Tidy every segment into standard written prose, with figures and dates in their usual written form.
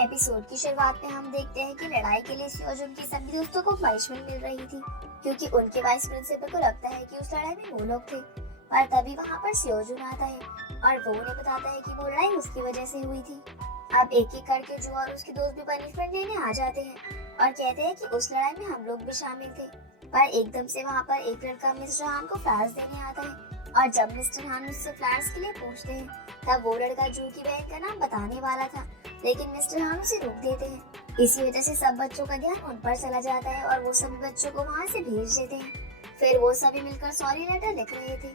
Episode की शुरुआत में हम देखते हैं कि लड़ाई के लिए सियोजुन की सभी दोस्तों को पनिशमेंट मिल रही थी क्योंकि उनके वाइस प्रिंसिपल को लगता है कि उस लड़ाई में वो लोग थे। पर तभी वहाँ पर सियोजुन आता है और वो उन्हें बताता है कि वो लड़ाई उसकी वजह से हुई थी। अब एक एक करके जो और उसके दोस्त भी पनिशमेंट लेने आ जाते हैं और कहते हैं कि उस लड़ाई में हम लोग भी शामिल थे। पर एकदम से वहाँ पर एक लड़का मिस्टर हान को फ्लावर्स देने आता है और जब मिस्टर हान उससे फ्लावर्स के लिए पूछते हैं तब वो लड़का जू की बहन का नाम बताने वाला था, लेकिन मिस्टर हान उसे रोक देते हैं। इसी वजह से सब बच्चों का ध्यान उन पर चला जाता है और वो सभी बच्चों को वहाँ से भेज देते हैं। फिर वो सभी मिलकर सॉरी लेटर लिख रहे थे।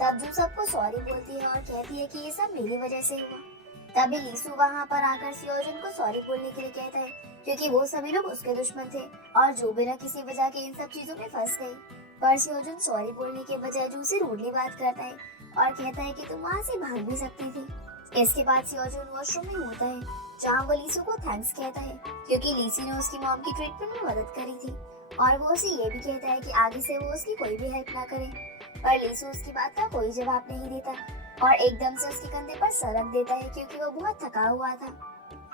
तब जू सबको सॉरी बोलती है और कहती है कि ये सब मेरी वजह से हुआ। तभी लीसू वहाँ पर आकर सियोजुन को सॉरी बोलने के लिए कहता है क्योंकि वो सभी लोग उसके दुश्मन थे और जो बिना किसी वजह के इन सब चीजों में फंस गई। पर सियोजुन सॉरी बोलने के बजाय जू से रूडली बात करता है और कहता है कि तुम वहाँ से भाग भी सकती थी। इसके बाद सियोजुन वॉशरूम में होता है जहाँ वो लीसू को थैंक्स कहता है क्योंकि लीसी ने उसकी मॉम की ट्रीटमेंट में मदद करी थी और वो उसे ये भी कहता है कि आगे से वो उसकी कोई भी हेल्प ना करे। पर लीसू उसकी बात का कोई जवाब नहीं देता और एकदम से उसके कंधे पर सर रख देता है क्योंकि वो बहुत थका हुआ था।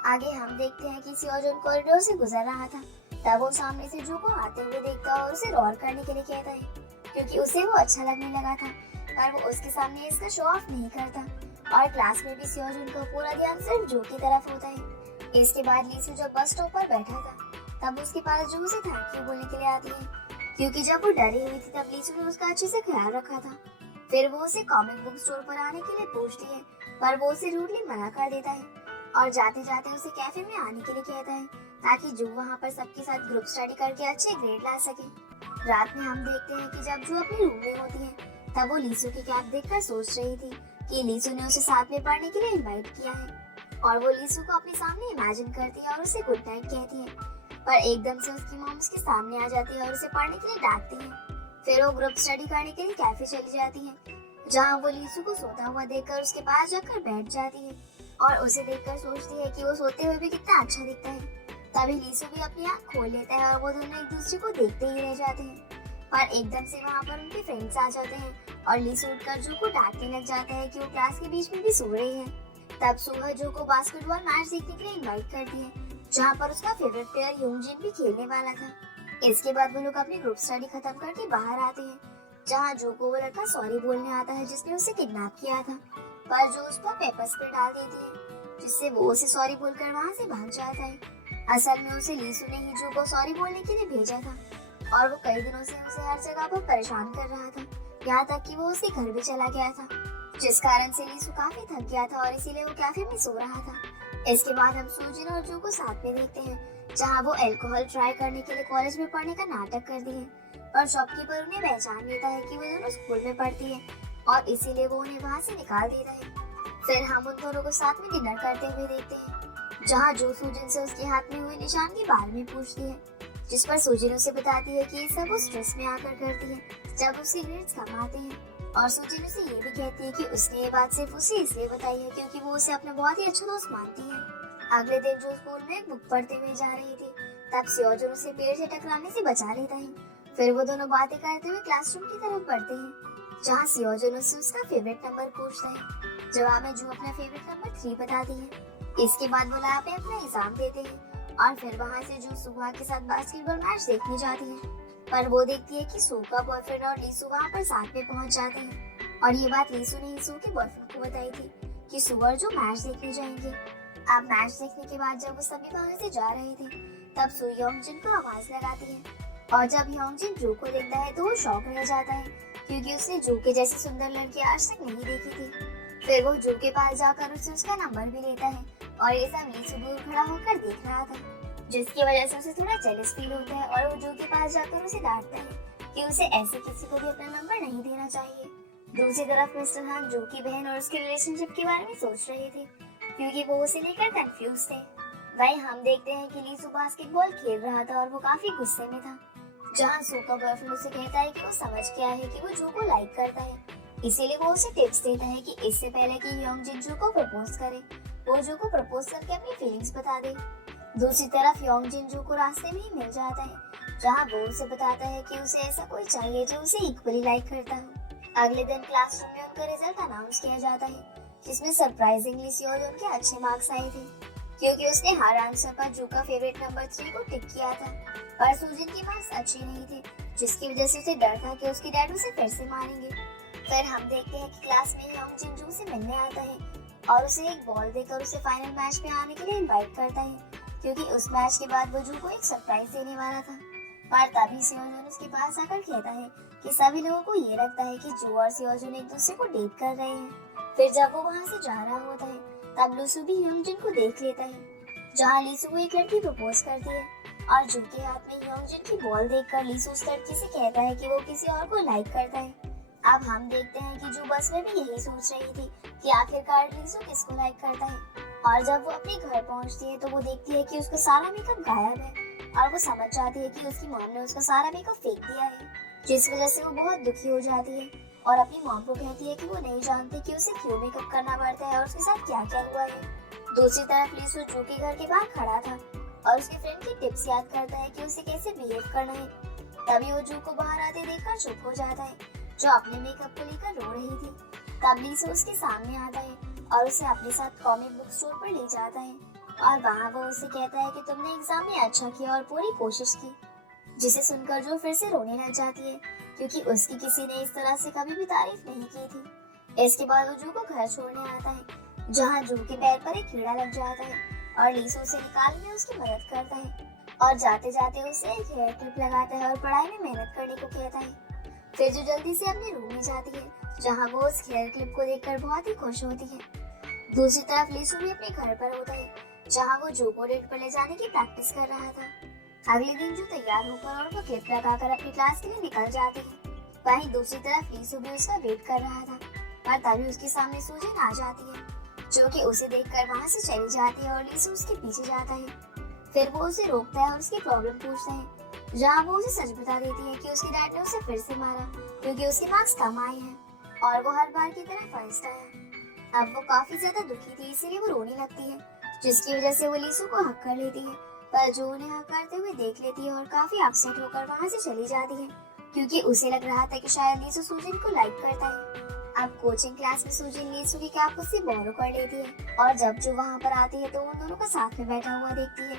आगे हम देखते हैं कि सियोजुन कॉरिडोर से गुजर रहा था। तब वो सामने से जू को आते हुए देखता है और उसे रोर करने के लिए कहता है क्योंकि उसे वो अच्छा लगने लगा था, पर वो उसके सामने इसका शो ऑफ नहीं करता। और क्लास में भी सियोजुन का पूरा ध्यान सिर्फ जू की तरफ होता है। इसके बाद लीसू जब बस स्टॉप पर बैठा था तब उसके पास जू से थैंक यू बोलने के लिए आती है क्योंकि जब वो डरी हुई थी तब लीसू ने उसका अच्छे से ख्याल रखा था। फिर वो उसे कॉमिक बुक स्टोर पर आने के लिए पूछती है पर वो उसे रूडली मना कर देता है और जाते जाते उसे कैफे में आने के लिए कहता है ताकि जू वहाँ पर सबके साथ ग्रुप स्टडी करके अच्छे ग्रेड ला सके। रात में हम देखते हैं कि जब जू अपने रूम में होती है तब वो लीसू की कैप देखकर सोच रही थी कि लीसू ने उसे साथ में पढ़ने के लिए इनवाइट किया है और वो लीसू को अपने सामने इमेजिन करती है और उसे गुड नाइट कहती है। पर एकदम से उसकी मॉम उसके सामने आ जाती है और उसे पढ़ने के लिए डांटती है। फिर वो ग्रुप स्टडी करने के लिए कैफे चली जाती है जहाँ वो लीसू को सोता हुआ देखकर उसके पास जाकर बैठ जाती है और उसे देखकर सोचती है कि वो सोते हुए भी कितना अच्छा दिखता है। तभी लीसू भी अपनी आँख खोल लेता है और वो दोनों एक दूसरे को देखते ही रह जाते हैं। पर एकदम से वहाँ पर उनके फ्रेंड्स आ जाते हैं और लीसू उठकर जू को डांटने लग जाता है कि वो क्लास के बीच में भी सो रही है। तब सुहा जू को बास्केटबॉल मैच देखने के लिए इनवाइट करती है जहाँ पर उसका फेवरेट प्लेयर योंगजिन भी खेलने वाला था। इसके बाद वो लोग अपनी ग्रुप स्टडी खत्म करके बाहर आते हैं जहाँ जू को वो लड़का सॉरी बोलने आता है जिसने उसे किडनैप किया था, पर जो उस पर पेपर स्प्रे डाल देती है जिससे वो उसे सॉरी बोलकर वहाँ से भाग जाता है। असल में उसे लीसू ने ही जू को सॉरी बोलने के लिए भेजा था और वो कई दिनों से उसे हर जगह पर परेशान कर रहा था, यहाँ तक कि वो उसके घर भी चला गया था, जिस कारण से लीसू काफी थक गया था और इसीलिए वो कैफे में सो रहा था। इसके बाद हम सूजिन और जू को साथ में देखते हैं जहाँ वो अल्कोहल ट्राई करने के लिए कॉलेज में पढ़ने का नाटक करती है और शॉपकीपर उन्हें पहचान लेता है कि वो दोनों स्कूल में पढ़ती है और इसीलिए वो उन्हें वहाँ से निकाल देता है। फिर हम उन दोनों को साथ में डिनर करते हुए देखते हैं जहाँ जो सूजिन से उसके हाथ में हुए निशान के बारे में पूछती है, जिस पर सूजिन उसे बताती है कि ये सब वो स्ट्रेस में आकर करती है जब उसके ग्रेड्स कम आते हैं। और सूजिन उसे ये भी कहती है कि उसने ये बात सिर्फ उसे इसलिए बताई है क्योंकि वो उसे अपना बहुत ही अच्छा दोस्त मानती है। अगले दिन जो स्कूल में एक बुक पढ़ते हुए जा रही थी तब सियोजुन उसे पेड़ से टकराने से बचा लेता है। फिर वो दोनों बातें करते हुए क्लासरूम की तरफ बढ़ते हैं जहाँ सियोजुन उससे उसका फेवरेट नंबर पूछता है। जवाब में जो अपना फेवरेट नंबर 3 बताती है। इसके बाद वो लैब में अपना एग्जाम देते हैं और फिर वहाँ से जो सुहा के साथ बास्केटबॉल मैच देखने जाती है, पर वो देखती है कि सू का बॉयफ्रेंड और लीसू वहाँ पर साथ में पहुँच जाते हैं और ये बात लीसू ने ही सू के बॉयफ्रेंड को बताई थी कि सू और जो मैच देखने जाएंगे। अब मैच देखने के बाद जब वो सभी वहाँ से जा रहे थे तब सू योंगजिन को आवाज लगाती है और जब योंगजिन जू को देखता है तो वो शॉक रह जाता है क्योंकि उसने जू के जैसी सुंदर लड़की आज तक नहीं देखी थी। फिर वो जू के पास जाकर उससे उसका नंबर भी लेता है और ये सब लीसू दूर खड़ा होकर देख रहा था, जिसकी वजह से उसे थोड़ा जेलस फील होता है और वो जू के पास जाकर उसे डांटता है कि उसे ऐसे किसी को भी अपना नंबर नहीं देना चाहिए। दूसरी तरफ मिस्टर हान जू की बहन और उसके रिलेशनशिप के बारे में सोच रहे थे क्योंकि वो उसे लेकर कंफ्यूज थे। वहीं हम देखते हैं कि लीसू बास्केटबॉल खेल रहा था और वो काफी गुस्से में था, जहाँ सू का बॉयफ्रेंड उसे कहता है कि वो समझ गया है कि वो जू को लाइक करता है, इसीलिए वो उसे टिप्स देता है कि इससे पहले कि योंगजिन जू को प्रपोज करे वो जू को प्रपोज करके अपनी फीलिंग्स बता दे। दूसरी तरफ योंगजिन जू को रास्ते में ही मिल जाता है जहाँ वो उसे बताता है कि उसे ऐसा कोई चाहिए जो उसे इक्वली लाइक करता हो। अगले दिन क्लासरूम में उनका रिजल्ट अनाउंस किया जाता है जिसमें सरप्राइजिंगली सियोजुन के अच्छे मार्क्स आए थे, क्योंकि उसने हर आंसर पर जू का फेवरेट नंबर 3 को टिक किया था। पर सुजिन के मार्क्स अच्छे नहीं थे, जिसकी वजह से उसे डर था कि उसकी डैड उसे फिर से मारेंगे। फिर हम देखते हैं कि क्लास में योंगजिन जू से मिलने आता है और उसे एक बॉल देकर उसे फाइनल मैच में आने के लिए इनवाइट करता है, क्योंकि उस मैच के बाद वो जू को एक सरप्राइज देने वाला था। पर तभी सेओजन उसके पास आकर कहता है कि सभी लोगों को ये लगता है कि जू और सेओजन एक दूसरे को डेट कर रहे हैं। फिर जब वो वहाँ से जा रहा होता है तब लीसू भी योंगजिन को देख लेता है, जहाँ लीसू को एक लड़की प्रपोज करती है और जू के हाथ में योंगजिन की बॉल देखकर लीसू उस लड़की से कहता है कि वो किसी और को लाइक करता है। अब हम देखते हैं कि जू बस में भी यही सोच रही थी कि आखिरकार लीसू किसको लाइक करता है। और जब वो अपने घर पहुंचती है तो वो देखती है कि उसका सारा मेकअप गायब है और वो समझ जाती है कि उसकी मॉम ने उसका सारा मेकअप फेंक दिया है, जिस वजह से वो बहुत दुखी हो जाती है और अपनी मॉम को कहती है कि वो नहीं जानती कि उसे क्यों मेकअप करना पड़ता है और उसके साथ क्या क्या हुआ है। दूसरी तरफ लीसू जू के घर के बाहर खड़ा था और उसके फ्रेंड की टिप्स याद करता है कि उसे कैसे बिहेव करना है। तभी वो जू को बाहर आते देखकर चुप हो जाता है, जो अपने मेकअप को लेकर रो रही थी। तब लीसू उसके सामने आता है और उसे अपने साथ कॉमिक बुक स्टोर पर ले जाता है और वहाँ वो उसे कहता है कि तुमने एग्जाम में अच्छा किया और पूरी कोशिश की, जिसे सुनकर जो फिर से रोने लग जाती है, क्योंकि उसकी किसी ने इस तरह से कभी भी तारीफ नहीं की थी। इसके बाद वो जू को घर छोड़ने आता है, जहाँ जू के पैर पर एक कीड़ा लग जाता है और लीसू उसे निकालने में उसकी मदद करता है और जाते जाते उसे एक हेयर क्लिप लगाता है और पढ़ाई में मेहनत करने को कहता है। फिर जो जल्दी से अपने रूम में जाती है, जहाँ वो उस हेयर क्लिप को देखकर बहुत ही खुश होती है। दूसरी तरफ लीसू भी अपने घर पर होता है, जहाँ वो जू को डेट पर ले जाने की प्रैक्टिस कर रहा था। अगले दिन जो तैयार होकर और वो क्लिप लगाकर अपनी क्लास के लिए निकल जाती है। वहीं दूसरी तरफ लीसू भी उसका वेट कर रहा था, पर तभी उसके सामने सुजन आ जाती है, जो कि उसे देखकर वहाँ से चली जाती है और लीसू उसके पीछे जाता है। फिर वो उसे रोकता है और उसकी प्रॉब्लम पूछता है, जहाँ वो उसे सच बता देती है कि उसके डैड ने उसे फिर से मारा क्योंकि उसके मार्क्स कम आए हैं और वो हर बार की तरह फर्स्ट आया। अब वो काफी ज्यादा दुखी थी, इसीलिए वो रोने लगती है, जिसकी वजह से वो लीसू को हक कर लेती है। पर जो उन्हें हक करते हुए देख लेती है और काफी अपसेट होकर वहाँ से चली जाती है, क्योंकि उसे लग रहा था कि शायद लीसू सुजन को लाइक करता है। अब कोचिंग क्लास में सुजन लीसू की कैप उससे बोरो कर लेती है और जब जो वहाँ पर आती है तो उन दोनों को साथ में बैठा हुआ देखती है,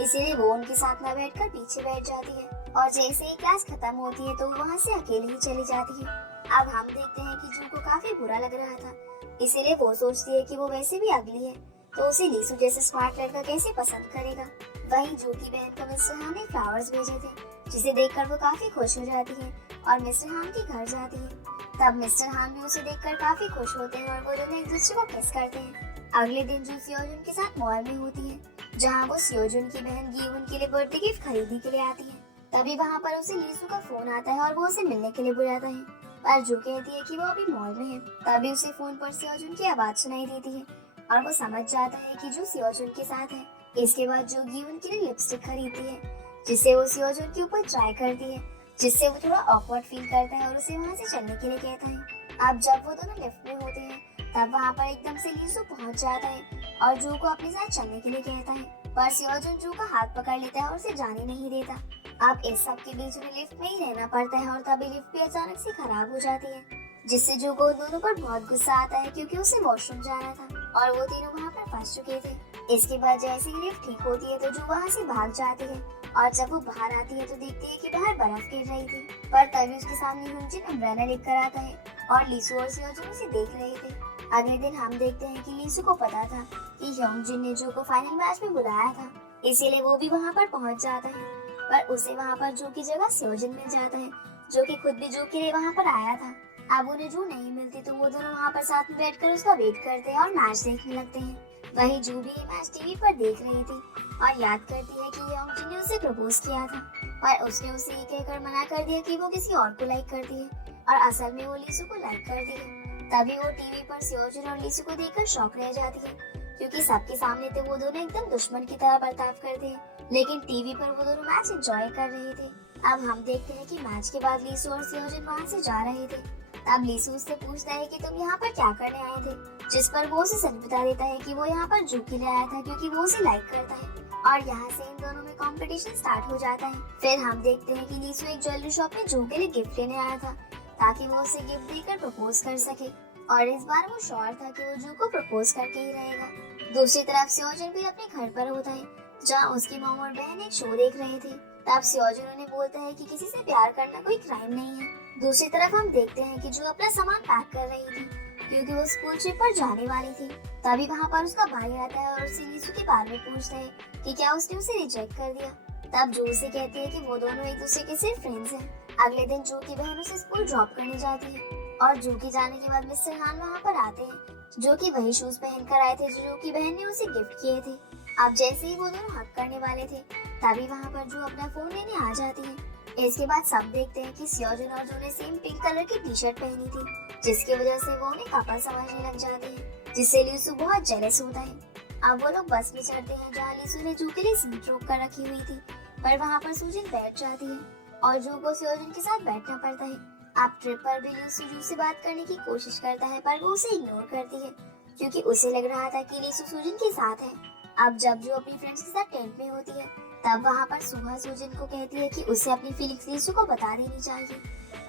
इसीलिए वो उनके साथ न बैठकर पीछे बैठ जाती है और जैसे ही क्लास खत्म होती है तो वहाँ से अकेले ही चली जाती है। अब हम देखते हैं कि जू को काफी बुरा लग रहा था, इसीलिए वो सोचती है कि वो वैसे भी अगली है तो उसे लीसू जैसे स्मार्ट लड़का कैसे पसंद करेगा। वहीं जू की बहन को मिस्टर हान ने फ्लावर्स भेजे थे, जिसे देखकर वो काफी खुश हो जाती है और मिस्टर हान के घर जाती है। तब मिस्टर हान भी उसे देखकर काफी खुश होते हैं और वो दोनों एक दूसरे को किस करते हैं। अगले दिन जू सियोजुन के साथ मॉल में होती है, जहाँ वो सियोजुन की बहन गीवन के लिए बर्थडे गिफ्ट खरीदने के लिए आती है। तभी वहाँ पर उसे लीसू का फोन आता है और वो उसे मिलने के लिए बुलाता है, पर जू कहती है कि वो अभी मॉल में है। तभी उसे फोन पर सियोजुन की आवाज सुनाई देती है और वो समझ जाता है कि जू सियोजुन के साथ है। इसके बाद जो गीवन के लिए लिपस्टिक खरीदती है, जिसे वो सियोजुन के ऊपर ट्राई करती है, जिससे वो थोड़ा ऑकवर्ड फील करता है और उसे वहाँ से चलने के लिए कहता है। अब जब वो दोनों लिफ्ट में होते हैं तब वहाँ पर एकदम से लीसू पहुँच जाता है और जू को अपने साथ चलने के लिए कहता है, पर सियोजुन जू का हाथ पकड़ लेता है और उसे जाने नहीं देता। अब इस सब के बीच में लिफ्ट में ही रहना पड़ता है और तभी लिफ्ट भी अचानक से खराब हो जाती है, जिससे जू को उन दोनों पर बहुत गुस्सा आता है, क्योंकि उसे वॉशरूम जाना था और वो तीनों वहाँ पर फंस चुके थे। इसके बाद जैसे ही लिफ्ट ठीक होती है तो जू वहाँ से भाग जाती है और जब वो बाहर आती है तो देखती है कि बाहर बर्फ गिर रही थी, पर तभी उसके सामने ह्यूजिन अम्ब्रेला लेकर आता है और लीसू और सियोजुन उसे देख रहे थे। अगले दिन हम देखते हैं कि लीसू को पता था कि ह्योंगजिन ने जू को फाइनल मैच में बुलाया था, इसीलिए वो भी वहाँ पर पहुँच जाता है, पर उसे वहाँ पर जू की जगह सियोजुन मिल जाता है, जो कि खुद भी जू के लिए वहाँ पर आया था। अब उन्हें जू नहीं मिलती तो वो दोनों वहाँ पर साथ में बैठकर उसका वेट करते हैं और मैच देखने लगते हैं। वहीं जू भी ये मैच टीवी पर देख रही थी और याद करती है कि ह्योंगजिन ने उसे प्रपोज किया था, पर उसने उसे ये कहकर मना कर दिया कि वो किसी और को लाइक करती है और असल में वो लीसू को लाइक करती है। तभी वो टीवी पर सियोजुन और लीसू को देखकर शॉक रह जाती है, क्योंकि सबके सामने तो वो दोनों एकदम दुश्मन की तरह बर्ताव करते हैं, लेकिन टीवी पर वो दोनों मैच एंजॉय कर रहे थे। अब हम देखते हैं कि मैच के बाद लीसू और सियोजुन वहाँ से जा रहे थे। तब लीसू उससे पूछता है कि तुम यहाँ पर क्या करने आए थे, जिस पर वो उसे सच बता देता है कि वो यहाँ पर जू के लिए आया था क्योंकि वो उसे लाइक करता है, और यहाँ से इन दोनों में कंपटीशन स्टार्ट हो जाता है। फिर हम देखते हैं कि लीसू एक ज्वेलरी शॉप में जू के लिए गिफ्ट लेने आया था, ताकि वो उसे गिफ्ट देकर प्रपोज कर सके, और इस बार वो श्योर था कि वो जू को प्रपोज करके ही रहेगा। दूसरी तरफ सियोजुन भी अपने घर पर होता है, जहाँ उसकी मॉम और बहन एक शो देख रहे थे। तब सियोजुन उन्हें बोलता है कि किसी से प्यार करना कोई क्राइम नहीं है। दूसरी तरफ हम देखते हैं कि जो अपना सामान पैक कर रही थी, क्योंकि वो स्कूल ट्रिप पर जाने वाली थी। तभी वहाँ पर उसका भाई आता है और उससे लीसु के बारे में पूछता है कि क्या उसने उसे रिजेक्ट कर दिया। तब जो उसे कहती है कि वो दोनों एक दूसरे के सिर्फ फ्रेंड्स हैं। अगले दिन जो की बहन उसे स्कूल ड्रॉप करने जाती है और जो की जाने के बाद मिस्टर हान वहाँ पर आते हैं, जो कि वही शूज पहन कर आए थे जो की बहन ने उसे गिफ्ट किए थे। अब जैसे ही वो दोनों हक करने वाले थे, तभी वहाँ पर जो अपना फोन लेने आ जाती है। इसके बाद सब देखते हैं कि सियोजुन और जो ने सेम पिंक कलर की टी शर्ट पहनी थी, जिसकी वजह से वो उन्हें कपल समझने लग जाते हैं, जिससे लीसु बहुत जेलस होता है। अब वो लोग बस में चढ़ते हैं, जहाँ लीसु ने जू के लिए सीट रोक कर रखी हुई थी, पर वहाँ पर सूजन बैठ जाती है और जू को सियोजुन के साथ बैठना पड़ता है। अब ट्रिप पर भी लीसु जू से बात करने की कोशिश करता है, पर वो उसे इग्नोर करती है, क्योंकि उसे लग रहा था कि लीसु सूजन के साथ है। अब जब जो अपनी फ्रेंड्स के साथ टेंट में होती है, तब वहाँ पर सुहा सूजन को कहती है कि उसे अपनी फीलिंग्स लीसु को बता देनी चाहिए,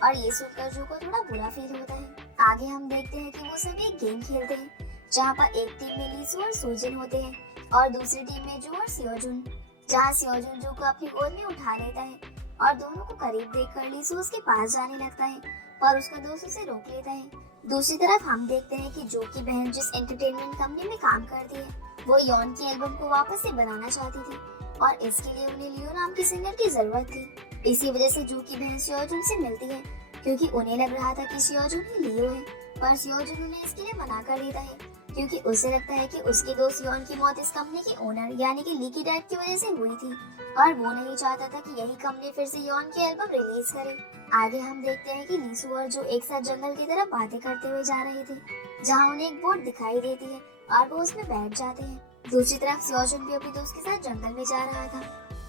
और ये सुनकर जो को थोड़ा बुरा फील होता है। आगे हम देखते हैं कि वो सब एक गेम खेलते हैं, जहाँ पर एक टीम में लीसु और सूजन होते हैं और दूसरी टीम में जू और सियोजुन, जहाँ सियोजुन जू को अपनी गोद में उठा लेता है और दोनों को करीब देखकर लीसु उसके पास जाने लगता है, पर उसका दोस्त उसे रोक लेता है। दूसरी तरफ हम देखते हैं कि जो की बहन जिस एंटरटेनमेंट कंपनी में काम करती है, वो यॉन की एल्बम को वापस से बनाना चाहती थी और इसके लिए उन्हें लियो नाम की सिंगर की जरूरत थी। इसी वजह से जू की बहन सियोजुन से मिलती है, क्योंकि उन्हें लग रहा था कि सियोजुन ही लियो है, पर सियोजुन उन्हें इसके लिए मना कर देता है, क्योंकि उसे लगता है कि उसके दोस्त यॉन की मौत इस कंपनी के ओनर यानी कि ली की डेथ की वजह से हुई थी और वो नहीं चाहता था कि यही कंपनी फिर से यॉन की एल्बम रिलीज करे। आगे हम देखते हैं कि लीसु और जो एक साथ जंगल की तरफ बातें करते हुए जा रहे थे, जहाँ उन्हें एक बोट दिखाई देती है और वो उसमें बैठ जाते हैं। दूसरी तरफ सियोजुन भी अपने दोस्त के साथ जंगल में जा रहा था।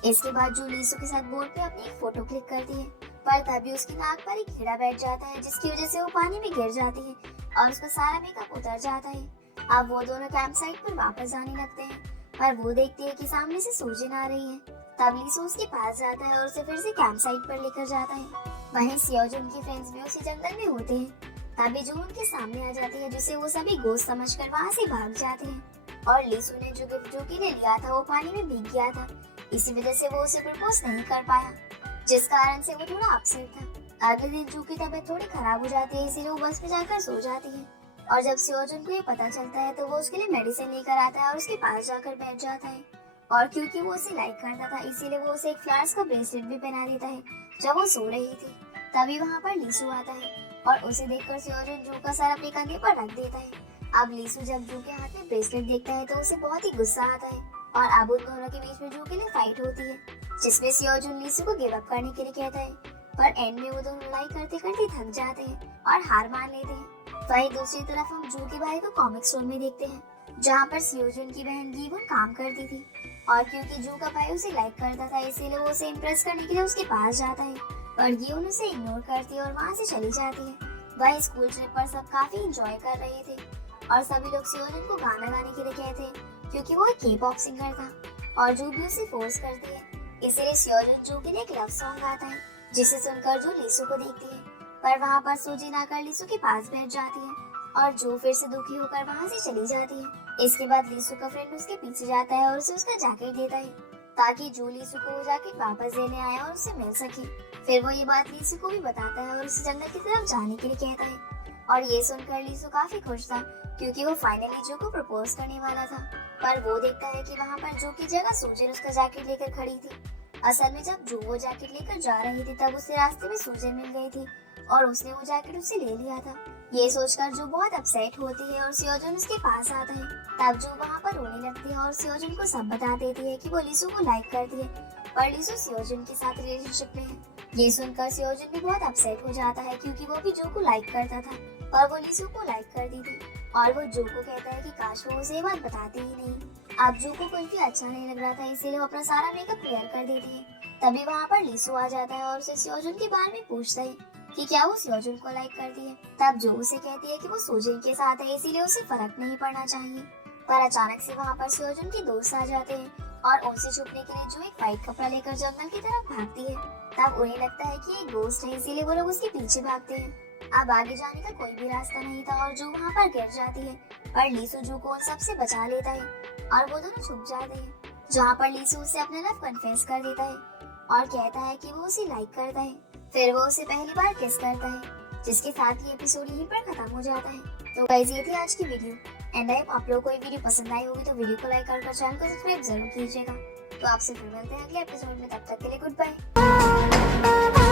इसके बाद जो लीसु के साथ बोट पे अपनी एक फोटो क्लिक करती है, पर तभी उसकी नाक पर एक कीड़ा बैठ जाता है, जिसकी वजह से वो पानी में गिर जाती है और उसका सारा मेकअप उतर जाता है। अब वो दोनों कैंप साइट पर वापस जाने लगते हैं, पर वो देखती है कि सामने से सूजन आ रही है। तब लीसु उसके पास जाता है और उसे फिर से कैंप साइट पर लेकर जाता है। वहीं सियोजुन की फ्रेंड्स भी उसी जंगल में होते हैं। तभी जो उनके सामने आ जाती है, जिसे वो सभी गोश्त समझकर वहाँ से भाग जाते हैं और लीसु ने जो गिफ्ट जो के लिए लिया था वो पानी में भीग गया था, इसी वजह से वो उसे प्रपोज नहीं कर पाया, जिस कारण से वो थोड़ा अपसेट था। अगले दिन जू की तबीयत थोड़ी खराब हो जाती है, इसीलिए वो बस में जाकर सो जाती है और जब सियोजुन को ये पता चलता है तो वो उसके लिए मेडिसिन लेकर आता है और उसके पास जाकर बैठ जाता है। और क्योंकि वो उसे लाइक करता था, इसीलिए वो उसे एक फ्लावर्स का ब्रेसलेट भी पहना देता है जब वो सो रही थी। तभी वहाँ पर लीसु आता है और उसे देखकर सियोजुन जू का सर अपने कंधे पर रख देता है। अब लीसु जब जू के हाथ में ब्रेसलेट देखता है तो उसे बहुत ही गुस्सा आता है और अब उन दोनों के बीच में जू के लिए फाइट होती है, जिसमें सियोजुन लीसु को गिव अप करने के लिए कहता है, पर एंड में वो दोनों लड़ाई करते करते थक जाते हैं और हार मान लेते हैं। वहीं दूसरी तरफ हम जू के भाई को कॉमिक स्टोर में देखते हैं, जहाँ पर सियोजुन की बहन गीवुन काम करती थी और क्योंकि जू का भाई उसे लाइक करता था, इसीलिए वो उसे इम्प्रेस करने के लिए उसके पास जाता है, पर गीवुन उसे इग्नोर करती है और वहाँ से चली जाती है। वहीं स्कूल ट्रिप पर सब काफी एंजॉय कर रहे थे और सभी लोग सियोजुन को गाना गाने के लिए कहते हैं, क्योंकि वो एक के-पॉप सिंगर था और जू भी उसे फोर्स करती है। इसीलिए सियोजुन जू के लिए एक लव सॉन्ग गाता है, जिसे सुनकर जू लीसु को देखती है, पर वहाँ पर सूजिन आकर लीसु के पास बैठ जाती है और जू फिर से दुखी होकर वहाँ से चली जाती है। इसके बाद लीसु का फ्रेंड उसके पीछे जाता है और उसे उसका जैकेट देता है, ताकि जू लीसु को वो जैकेट वापस देने आए और उससे मिल सके। फिर वो ये बात लीसु को भी बताता है और उसे जंगल की तरफ जाने के लिए कहता है और ये सुनकर लीसु काफी खुश था, क्योंकि वो फाइनली जू को प्रपोज करने वाला था। पर वो देखता है कि वहाँ पर जू की जगह सूजन उसका जैकेट लेकर खड़ी थी। असल में जब जू वो जैकेट लेकर जा रही थी, तब उसे रास्ते में सूजन मिल गई थी और उसने वो जैकेट उससे ले लिया था। ये सोचकर जू बहुत अपसेट होती है और सियोजुन उसके पास आता है। तब जू वहाँ पर रोने लगती है और सियोजुन को सब बता देती है कि वो लीसु को लाइक करती है, पर लीसु सियोजुन के साथ रिलेशनशिप में है। ये सुनकर सियोजुन भी बहुत अपसेट हो जाता है, क्योंकि वो भी जू को लाइक करता था और वो लीसु को लाइक करती थी, और वो जू को कहता है कि काश वो उसे ये बात बताती ही नहीं। अब जू को कुछ भी अच्छा नहीं लग रहा था, इसीलिए वो अपना सारा मेकअप क्लियर कर देती है। तभी वहाँ पर लीसु आ जाता है और उसे सियोजुन के बारे में पूछता है कि क्या वो सियोजुन को लाइक करती है। तब जो उसे कहती है कि वो सूजिन के साथ है, इसीलिए उसे फर्क नहीं पड़ना चाहिए। पर अचानक से वहाँ पर सियोजुन के दोस्त आ जाते हैं और उनसे छुपने के लिए जो एक व्हाइट कपड़ा लेकर जंगल की तरफ भागती है। तब उन्हें लगता है कि एक गोस्ट है, इसीलिए वो लोग उसके पीछे भागते हैं। अब आगे जाने का कोई भी रास्ता नहीं था और जो वहाँ पर गिर जाती है, पर लीसु जू को उन सबसे बचा लेता है और वो दोनों छुप जाते हैं, जहाँ पर लीसू उसे अपना लव कन्फेस कर देता है और कहता है कि वो उसे लाइक करता है। फिर वो उसे पहली बार किस करता है, जिसके साथ ही एपिसोड यहीं पर खत्म हो जाता है। तो गाइस ये थी आज की वीडियो एंड आई आप लोगों को ये वीडियो पसंद आई होगी तो वीडियो को लाइक कर चैनल को सब्सक्राइब जरूर कीजिएगा। तो आपसे फिर मिलते हैं अगले एपिसोड में, तब तक के लिए गुड बाय।